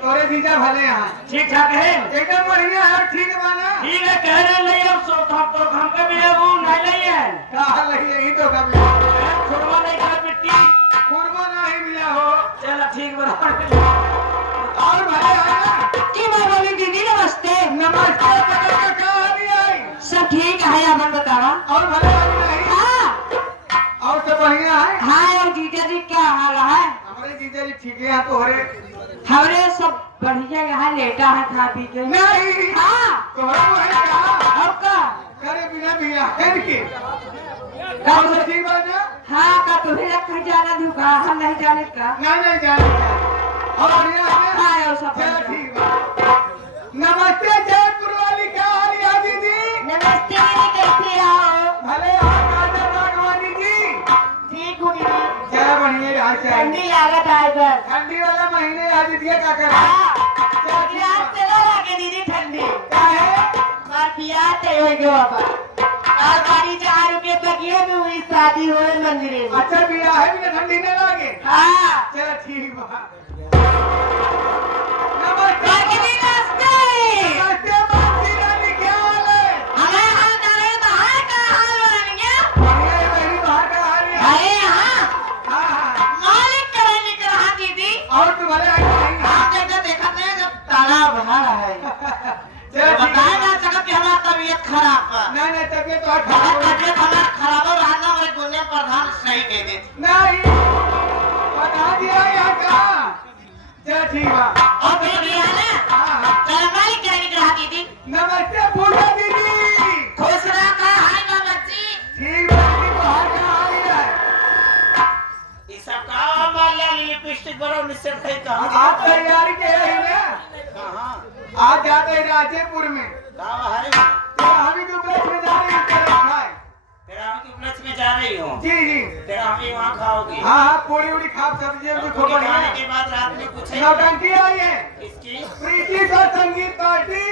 तोरे जीजा भले यहाँ ठीक ठाक है एकदम बढ़िया है ठीक बना ठीक है कह रहे ले अब सो तो हम के भी वो नहीं नहीं है कहा लगी यही तो कभी छोड़वा नहीं कर मिट्टी खुरबो नहीं मिला हो चल ठीक बना और भले आया की बोली दीदी नमस्ते। नमस्ते बता कहा आई सब ठीक है अपन बतावा। और भले आई नहीं हाँ और सब बढ़िया है हाँ और जीजा जी क्या हाल है? हमारे जीजा जी ठीक है तो हरे हमारे सब बढ़िया यहाँ लेटा है खा पी के। नहीं हाँ तोहरा वो है कहा और का करे बिना भैया है कि का और सब ठीक बात है हाँ का तुम्हें रखा जाना धुका हम नहीं जाने का। नहीं जाने और बढ़िया है हाँ और सब चलो बढ़िया। ठीक बात नमस्ते जयपुर वाली क्या हाल है दीदी नमस्ते दीदी कैसे आओ? भले हाँ काजल राघवानी जी ठीक हूँ दीदी। क्या बढ़िया यहाँ से आई ठंडी लागत है इधर। ठंडी वाला महीने आज दिया क्या कर हाँ आज चला लाके दीदी ठंडी क्या है मार पिया ते हो गयो बाबा और गाड़ी 4 रुपए तकिए में हुई शादी हुए मंदिर में। अच्छा बिया है भी ठंडी नहीं लागे हाँ चलो ठीक बात दीदी नमस्ते। नमस्ते मासी रानी क्या हाल है हमें हाल करे बाहर का हाल बनेंगे। बढ़िया है मेरी बाहर का हाल है अरे हाँ हाँ मालिक करे लिख रहा दीदी। और तू भले आई नहीं आप जैसे देखा थे जब तालाब भरा है चलो ठीक बताया है ना सकत कि हमारा तबीयत खराब है। नहीं तबियत तो हमारा खराब तबीयत हमारा खराब हो रहा था हमारे गुन्ने प्रधान सही दे दे। नहीं बता दिया यहाँ का चलो ठीक बात और फिर भी है ना हाँ चल मालिक करे लिख रहा दीदी। नमस्ते पूजा दीदी खुश रहा का हाय ना बच्ची। ठीक बात बाहर का हाल है ये सब का मार ले लिपस्टिक बरो निश्चय थे कहां आप तैयारी के रही ना कहां आज जाते हैं राजेपुर में का है तो हम ही उपलक्ष में जा रहे हैं तेरे खाए तेरा हम की उपलक्ष्य में जा रही हूं जी जी तेरा हम ही वहां खाओगी हाँ हाँ पूरी उड़ी खाप सब्जी भी खूब खाने बढ़िया के बाद रात में कुछ है नौटंकी आई है इसकी प्रीति का संगीत पार्टी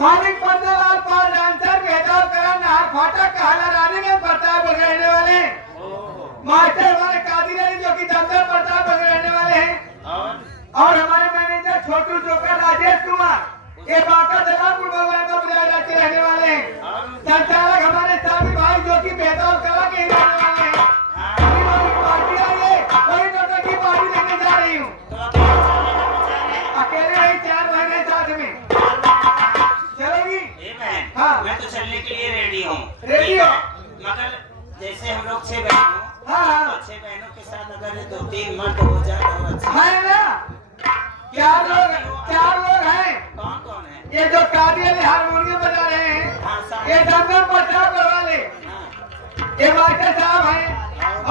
मालिक पंद्रहलाल पाल डांसर भेदभाव करा नाहर फाटक कहला रानी में प्रताप रहने वाले मास्टर हमारे कादिर अली जो कि दमदम प्रताप रहने वाले हैं और हमारे मैनेजर छोटू जोकर राजेश कुमार ये बांका दलापुर भगवान का बुलाए जाते रहने वाले हैं संचालक हमारे साबिर भाई जो कि भेदभाव करा के ही रहने वाले हैं अभी वाली पार्टी आई है वही नौटंकी पार्टी लेने जा रही हूँ अकेले नहीं 4 महीने साथ में चलेगी हाँ। मैं तो चलने के लिए रेडी हूँ रेडी हो? मगर जैसे हम लोग 6 बहन हो हाँ हाँ 6 बहनों के साथ अगर 2-3 मर्द हो जाए तो अच्छा है ना 4 लोग हैं कौन कौन है ये जो कादिर अली हारमोनियम बजा रहे हैं हाँ साहब ये दमदम प्रताप वाले हाँ ये मास्टर साहब हैं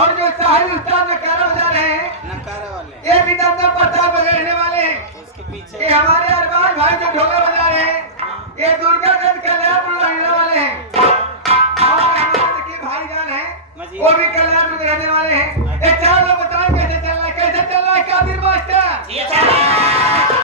और जो साहिल उस्ताद नकारा बजा रहे हैं नकारा वाले ये भी दमदम प्रताप रहने वाले हैं उसके पीछे ये हमारे अरबाज भाई जो ढोला बजा रहे हैं ये दुर्गागंज कल्याणपुर महिला वाले हैं और हमारे देखिए भाईजान हैं वो भी कल्याणपुर रहने वाले हैं ये 4 लोग बताएं कैसे चल रहा है कादिर मास्टर ये चल